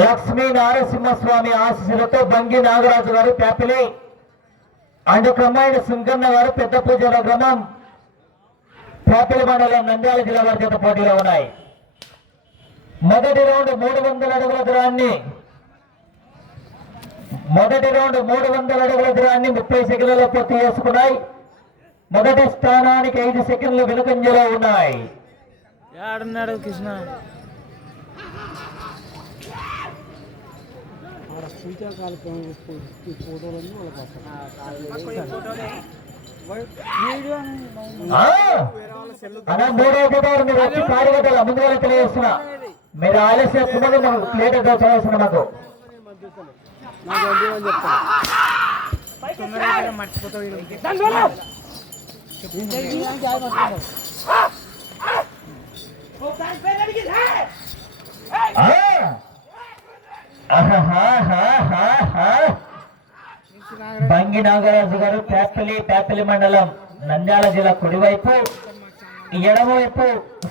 లక్ష్మీ నారసింహస్వామి ఆశీస్సులతో బంగి నాగరాజు గారు ప్యాపిలి అండ్ క్రమాయణ సుంకన్న గారు పెద్ద పూజల గ్రామం. ప్యాపిలి మండలం నంద్యాల జిల్లా వారి చేత పోటీలో ఉన్నాయి. మొదటి రౌండ్ మూడు వందల అడుగుల దూరాన్ని మొదటి రౌండ్ మూడు వందల అడుగుల దూరాన్ని ముప్పై సెకండ్లలో పూర్తి చేసుకున్నాయి. మొదటి స్థానానికి ఐదు సెకండ్లు వెనుకంజలో ఉన్నాయి. ఏడున్నాడు కృష్ణ? మీరు వచ్చి కార్యకర్తల ముందుగా తెలియజేస్తున్నా. నాకు ఆలస్యం అని చెప్తాను. తొందరగా మర్చిపోతావు బంగి నాగరాజు గారు పేపలి పేపలి మండలం నంద్యాల జిల్లా కుడివైపు ఎడమవైపు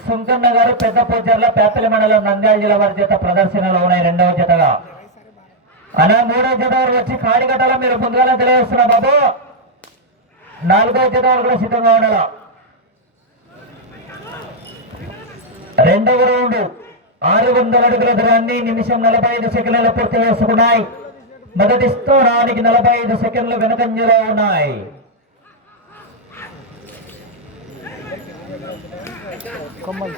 సుంకన్న గారు పెద్ద పూజర్ల పేపలి మండలం నంద్యాల జిల్లా వారి చేత ప్రదర్శనలో ఉన్నాయి రెండవ జతగా. అలా మూడవ జత వారు వచ్చి కాడిగట్టలో మీరు ముందుగానే తెలియజేస్తున్నా బాబు. నాలుగవ జత వారు కూడా సిద్ధంగా ఉండాలా. రెండవ రౌండ్ ఆరు వందల అడుగుల దూరాన్ని నిమిషం నలభై ఐదు సెకండ్ల పూర్తి చేసుకున్నాయి. మొదటి స్థానానికి నలభై ఐదు సెకండ్లు వెనకంజలో ఉన్నాయి. కొమ్మలు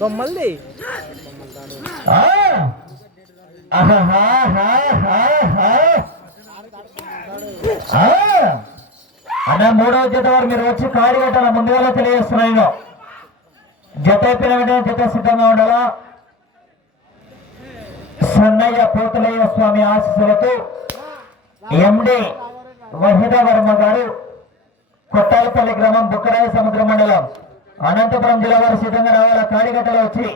కొమ్మల్ది! అన్న మూడవ జత వారు మీరు వచ్చి కాడి కట్టాల ముందుగా తెలియజేస్తున్నాను. జత అయిపోయిన వెంటనే జత సిద్ధంగా ఉండాలా? సన్నయ్య పోతులయ్య స్వామి ఆశీస్సులతో ఎండి వహిద వర్మ గారు కొట్టాలపల్లి గ్రామం బుక్కరాయ సముద్ర మండలం అనంతపురం జిల్లా వారు సిద్ధంగా రావాల? కాడిగట్టలో వచ్చి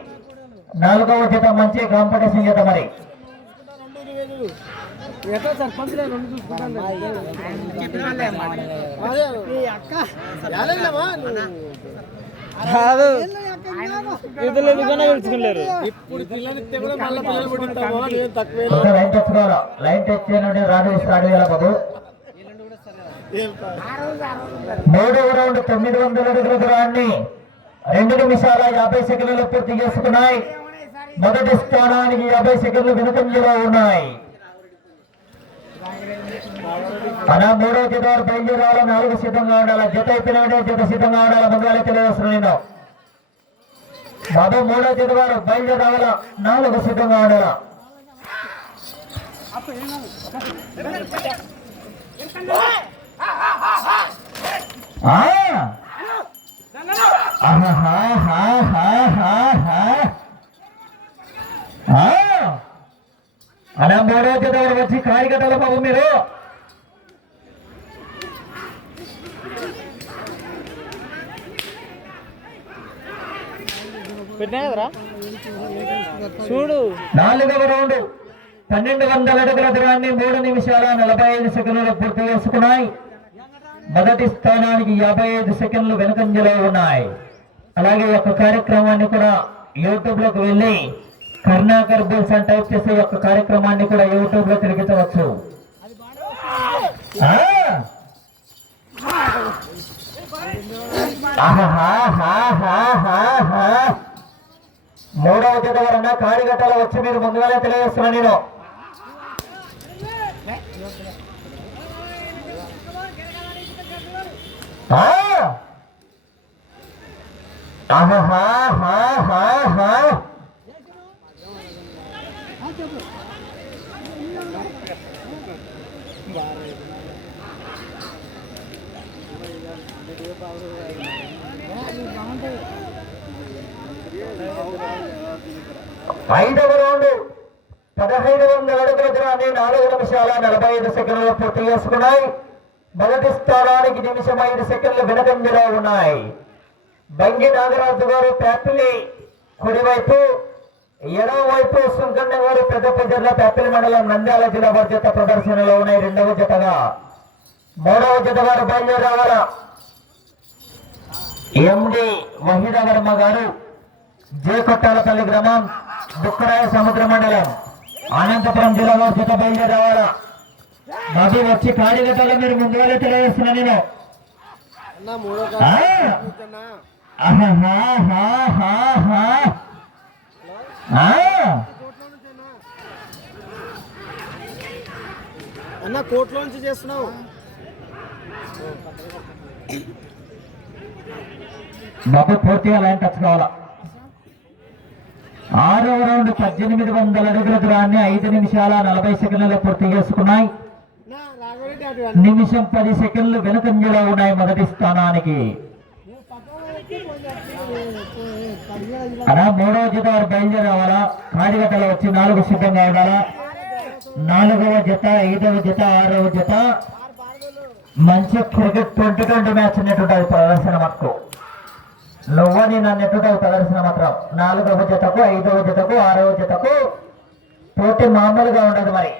నాలుగవ జత మంచి కాంపిటీషన్ జత మరి. ఎట్లా సర్పంచ్ రెండు చూసుకుంటాను కాదు. ఇద్దరు ఎందుకన్నా పిలుచుకోలేరు ఇప్పుడు పిల్లలిస్తే కూడా మళ్ళీ పిల్లలు పుట్టింటామో నేను తక్కువ ఒక లైన్ టచ్ కావాలా లైన్ టచ్ చేయనుండి రాడు స్టార్ట్ చేయాలి బాబు మూడవ రౌండ్ తొమ్మిది వందల అడుగుల దూరాన్ని రెండు నిమిషాల యాభై సెకండ్లు పూర్తి చేసుకున్నాయి. మొదటి స్థానానికి యాభై సెకండ్లు వెనుకంజలో ఉన్నాయి. అలా మూడో జత వారు బయలుదేరాలి నాలుగు సిద్ధంగా ఉండాలి. జత ఎత్తినాడే జత సిద్ధంగా ఉండాలి. ముందుగానే తెలియజేస్తున్నాను బాబు మూడో జత వారు బయలుదేరాల. నాలుగు సిద్ధంగా ఉండాలా. అలా మూడో జత వారు వచ్చి కారికట్టాల బాబు మీరు. పెట్టినా కదరా? చూడు. నాలుగవ రౌండ్ పన్నెండు వందల అడుగుల దూరాన్ని మూడు నిమిషాల నలభై ఐదు సెకండ్లు పూర్తి చేసుకున్నాయి. మొదటి స్థానానికి యాభై ఐదు సెకండ్లు వెనుకంజలో ఉన్నాయి. అలాగే ఒక కార్యక్రమాన్ని కూడా యూట్యూబ్లోకి వెళ్ళి కర్ణాకర్ బుల్స్ అని టైప్ చేసే ఒక యొక్క కార్యక్రమాన్ని కూడా యూట్యూబ్లో తిరిగించవచ్చు. ఆ! మూడవ జత వలన కాడిగట్టలో వచ్చి మీరు ముందుగానే తెలియజేస్తున్నా నేను. బాగుంటుంది ఐదవ రౌండ్ పదహైదు వందల అడుగుల దూరాన్ని నాలుగు నిమిషాల నలభై ఐదు సెకండ్లు పూర్తి చేసుకున్నాయి. మొదటి స్థానానికి నిమిషం ఐదు సెకండ్లు వెనకంజలో ఉన్నాయి. బంగి నాగరాజు గారు ప్యాపిలి కుడివైపు ఎడవ వైపు సుంకన్న గారు పెద్ద పెద్దల ప్యాపిలి మండలం నంద్యాల జిల్లా వారి జత ప్రదర్శనలో ఉన్నాయి. రెండవ జతగా మూడవ జత గారు బయలుదేరావాల ఎండి వహీద వర్మ గారు జే కొట్టాలపల్లి గ్రామం బుక్కరాయ సముద్ర మండలం అనంతపురం జిల్లా వారి జత బయలుదేరి రావాలా బాబు వచ్చి కాడిగట్టలో మీరు ముందుగానే తెలియజేస్తున్నా నేను. అన్న నుంచి చేస్తున్నావు. బాబు పూర్తిగా లైన్ టచ్ కావాలా? ఆరవ రౌండ్ పద్దెనిమిది వందల అడుగుల దూరాన్ని ఐదు నిమిషాల నలభై సెకండ్లు పూర్తి చేసుకున్నాయి. నిమిషం పది సెకండ్లు వెనుకంజలో ఉన్నాయి మొదటి స్థానానికి. అలా మూడవ జత వారు బయలుదేరవాలా కార్యకర్తలు వచ్చి నాలుగు సిద్ధంగా ఉండాలా? నాలుగవ జత ఐదవ జత ఆరవ జత. మంచి క్రికెట్ ట్వంటీ ట్వంటీ మ్యాచ్ అనేటువంటి ప్రదర్శన మాకు నువ్వని నన్నటువంటి ప్రదర్శన మాత్రం. నాలుగవ జతకు ఐదవ జతకు ఆరవ జతకు పోటీ మామూలుగా ఉండదు మరి.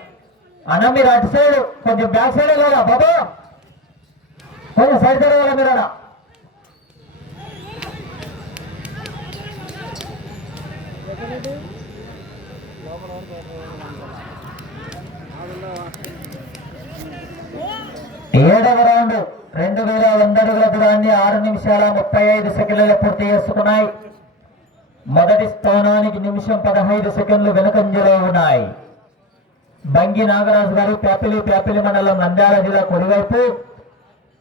అన్న మీరు అటు సైడ్ కొంచెం బ్యాక్ సైడ్ లేదా బాబా కొంచెం సైడ్ జరగాల మీరు అన్న ఏడవ రౌండ్ రెండు వేల దూరాన్ని ఆరు నిమిషాల ముప్పై ఐదు సెకండ్లలో పూర్తి చేసుకున్నాయి. మొదటి స్థానానికి నిమిషం పదహైదు సెకండ్లు వెనుకంజలో ఉన్నాయి. బంగి నాగరాజు గారు పేపిలి పేపిలి మండలం నంద్యాల జిల్లా కుడివైపు.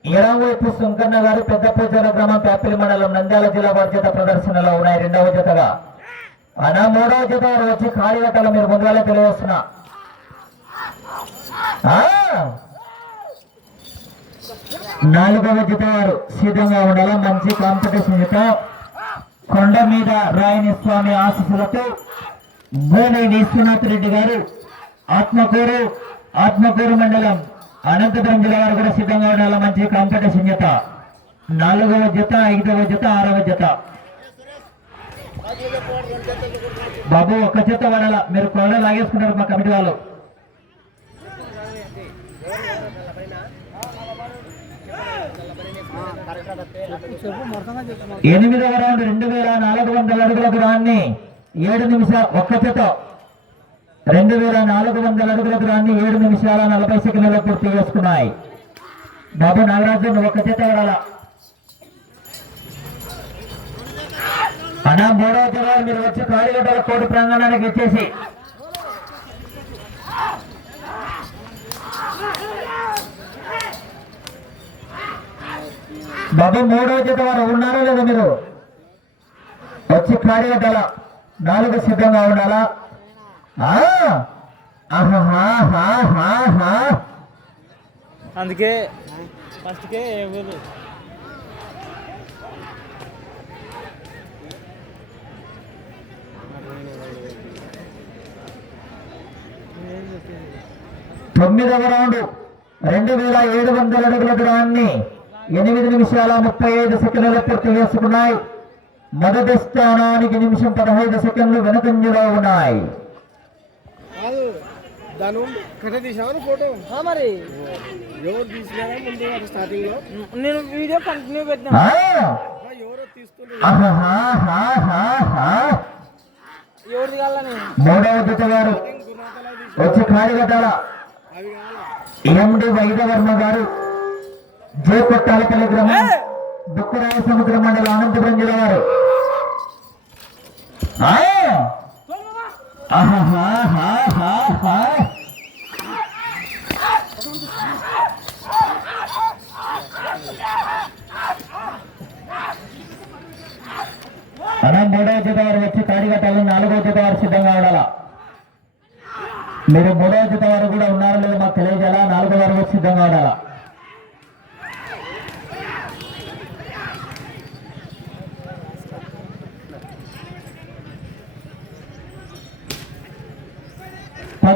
ఎడం వైపు సుంకన్న గారు పెద్దపూజల గ్రామం పేపిలి మండలం నంద్యాల జిల్లా వారి జత ప్రదర్శనలో ఉన్నాయి రెండవ జతగా. అనా మూడవ జత వచ్చి కాళీగట్టలో మీరు ముందుగానే తెలియజేస్తున్నా. నాలుగవ జత వారు సిద్ధంగా ఉండాలి? మంచి కాంపిటీషన్ జత కొండ మీద రాయని స్వామి ఆశీస్సులతో భూమి విశ్వనాథ్ రెడ్డి గారు ఆత్మకూరు ఆత్మకూరు మండలం అనంతపురం జిల్లా వారు కూడా సిద్ధంగా ఉండాలి? మంచి కాంపిటీషన్ జత. నాలుగవ జత ఐదవ జత ఆరవ జత. బాబు ఒక్క జత వాడాల మీరు కొండ లాగేసుకుంటారు మా కమిటీ వాళ్ళు. ఎనిమిదవ రౌండ్ రెండు వేల నాలుగు వందల అడుగుల దూరాన్ని ఏడు నిమిషాల ఒక్క చేత రెండు వేల నాలుగు వందల అడుగుల దూరాన్ని ఏడు నిమిషాల నలభై సెకండ్లలో పూర్తి చేసుకున్నాయి. బాబు నాగరాజు ఒక్క చేత ఆడాలా? అన్నా మూడవ జవారు మీరు వచ్చి కాళీగడ్డల కోటి ప్రాంగణానికి వచ్చేసి బాబు మూడవ జత వారు ఉన్నారా లేదా మీరు? వచ్చి కాళీగడ్డల నాలుగు సిద్ధంగా ఉండాలా. అందుకే ఫస్ట్కే తొమ్మిదవ రౌండ్ రెండు వేల ఏడు వందల అడుగుల దూరాన్ని ఎనిమిది నిమిషాల ముప్పై ఐదు సెకండ్లు పూర్తి చేసుకున్నాయి. మొదటి స్థానానికి నిమిషం పదహైదు సెకండ్లు వెనుకంజలో ఉన్నాయి. నేను వీడియో కంటిన్యూ పెట్టినా. మూడవ వచ్చి అవి కావాలా? ఎండి వైదవర్మ గారు. జే కొట్టాలపల్లి గ్రామం దుక్కరాయ సముద్ర మండలం అనంతపురం జిల్లా వారు ఆ! ఆహాహాహాహా. అలా మూడవ జత వారు వచ్చి కాడిగట్టాలని నాలుగవ జత వారు సిద్ధంగా ఉండాలా మీరు మూడవ జత వారు కూడా ఉన్నారో లేదో మాకు తెలియజేయాలా నాలుగో వారు కూడా సిద్ధంగా ఉండాలా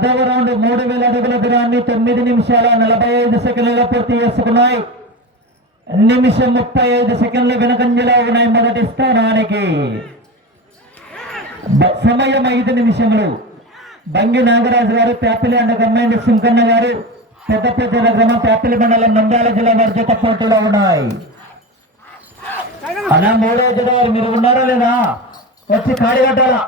పదవ రౌండ్ మూడు వేల అడుగుల దూరాన్ని తొమ్మిది నిమిషాల నలభై ఐదు సెకండ్లలో పూర్తి చేసుకున్నాయి. నిమిషం ముప్పై ఐదు సెకండ్లు వెనుకంజలో ఉన్నాయి మొదటి స్థానానికి. సమయం ఐదు నిమిషములు. బంగి నాగరాజు గారు ప్యాపిలి అండ్ గమ్మైంది సింకన్న గారు పెద్ద పెద్ద గ్రామం ప్యాపిలి మండలం నంద్యాల జిల్లా వారి జత పోటీలో ఉన్నాయి. అలా మూడో జత వారు మీరు ఉన్నారా లేదా? వచ్చి కాడి కట్టాలా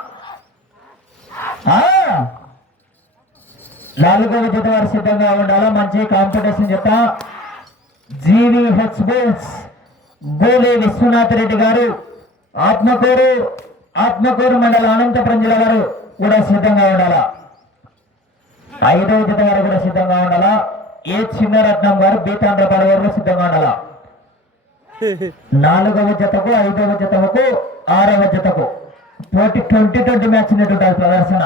ఆ! నాలుగవ వారు సిద్ధంగా ఉండాలా? మంచి కాంపిటీషన్ జత జీవీ హెచ్ బుల్స్ గోలే విశ్వనాథ్ రెడ్డి గారు ఆత్మకూరు ఆత్మకూరు మండల అనంతపురం జిల్లా గారు కూడా సిద్ధంగా ఉండాలా? ఐదవ జత వారు కూడా సిద్ధంగా ఉండాలా? ఏ చిన్నరత్నం గారు బీతాంధ్రపాడ గారు సిద్ధంగా ఉండాలా? నాలుగవ జతకు ఐదవ జతకు ఆరవ జతకు. ట్వంటీ ట్వంటీ ట్వంటీ మ్యాచ్ ఉన్నటువంటి ప్రదర్శన.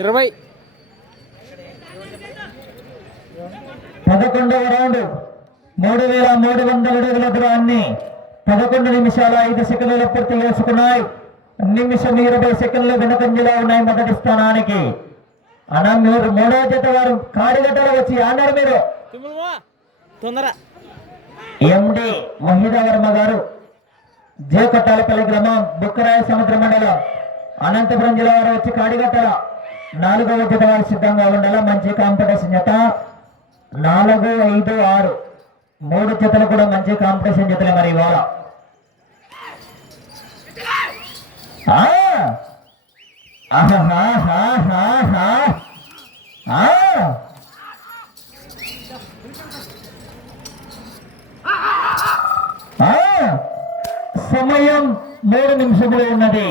ఇరవై. పదకొండవ రౌండ్. మూడు వేల మూడు వందల అడుగుల దూరాన్ని పదకొండు నిమిషాల ఐదు సెకండ్లు పూర్తి చేసుకున్నాయి. నిమిషం ఇరవై సెకండ్లు వెనుకంజలో ఉన్నాయి మొదటి స్థానానికి. మీరు మూడవ జత వారు కాడిగట్టలు వచ్చి అన్నారు మీరు. తొందర. ఎండి మహిదా వర్మ గారు జే కొట్టాలపల్లి గ్రామం బుక్కరాయ సముద్ర మండలం అనంతపురం జిల్లా వారు వచ్చి కాడిగట్టల నాలుగవ జత వారు సిద్ధంగా ఉండాలా? మంచి కాంపిటీషన్ జత. నాలుగు ఐదు ఆరు. మూడు జతలు కూడా మంచి కాంపిటీషన్ జతలే మరి ఇవాళ. సమయం మూడు నిమిషములు ఉన్నది.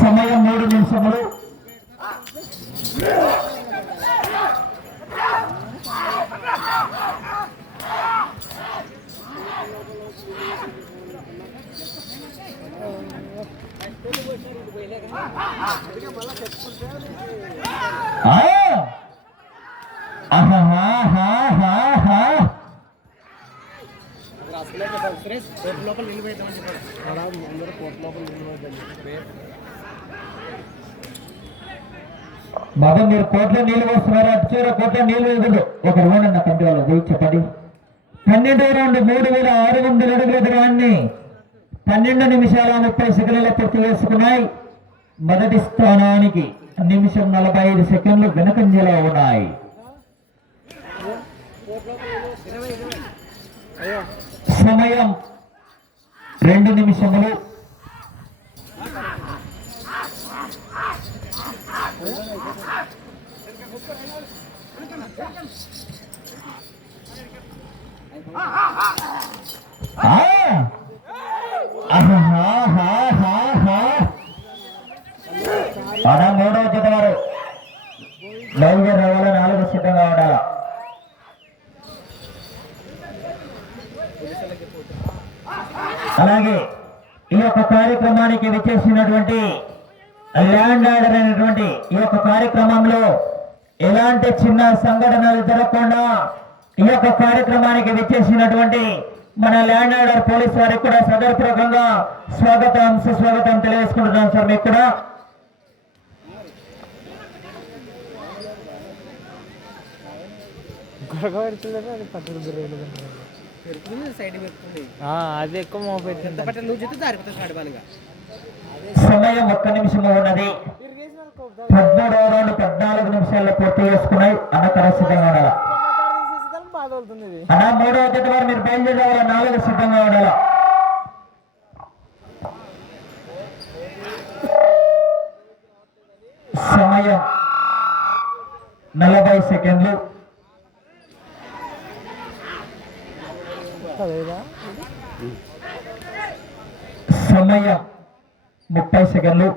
సమయం మూడు నిమిషములు. లోపల నిలబెట్టామని చెప్పారు అందరూ కోర్టు లోపల నిలబెట్టాలి బాబా మీరు కోట్లో నీళ్ళు పోస్తున్నారు అటు చివర కోట్లో నీళ్ళు వేయకూడదు ఒక రౌండ్ అన్న కంటి వాళ్ళు పోయి చెప్పండి. పన్నెండవ రౌండ్ మూడు వేల ఆరు వందల అడుగుల దూరాన్ని పన్నెండు నిమిషాల ముప్పై సెకండ్ల పూర్తి చేసుకున్నాయి. మొదటి స్థానానికి నిమిషం నలభై ఐదు సెకండ్లు వెనకంజలో ఉన్నాయి. సమయం రెండు నిమిషములు. మన మూడవ జత వారు బయలుదేరి రావాల నాలుగు సిద్ధంగా ఉండాలా అలాగే ఈ యొక్క కార్యక్రమానికి విచ్చేసినటువంటి ల్యాండ్ ఆర్డర్ అయినటువంటి ఈ యొక్క కార్యక్రమంలో ఎలాంటి చిన్న సంఘటనలు జరగకుండా ఈ యొక్క కార్యక్రమానికి విచ్చేసినటువంటి మన ల్యాండ్ ఆర్డర్ పోలీస్ వారికి కూడా సదర్పూర్వకంగా స్వాగతం సుస్వాగతం తెలియజేసుకుంటున్నాం సార్ మీకు కూడా. అది ఎక్కువ సమయం ఒక్క నిమిషం ఉన్నది. పద్మూడవ రౌండ్ పద్నాలుగు నిమిషాల్లో పూర్తి చేసుకున్నాయి. అన్నకర సిద్ధంగా ఉండాలి? అన్న మూడవ జత వారు మీరు బయలుదేరే నాలుగు సిద్ధంగా ఉండాలి? సమయం నలభై సెకండ్లు. సమయం ముప్పై సెకండ్లు.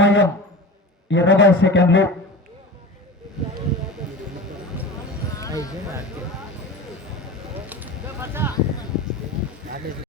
సమయం ఇరవై సెకండ్లు.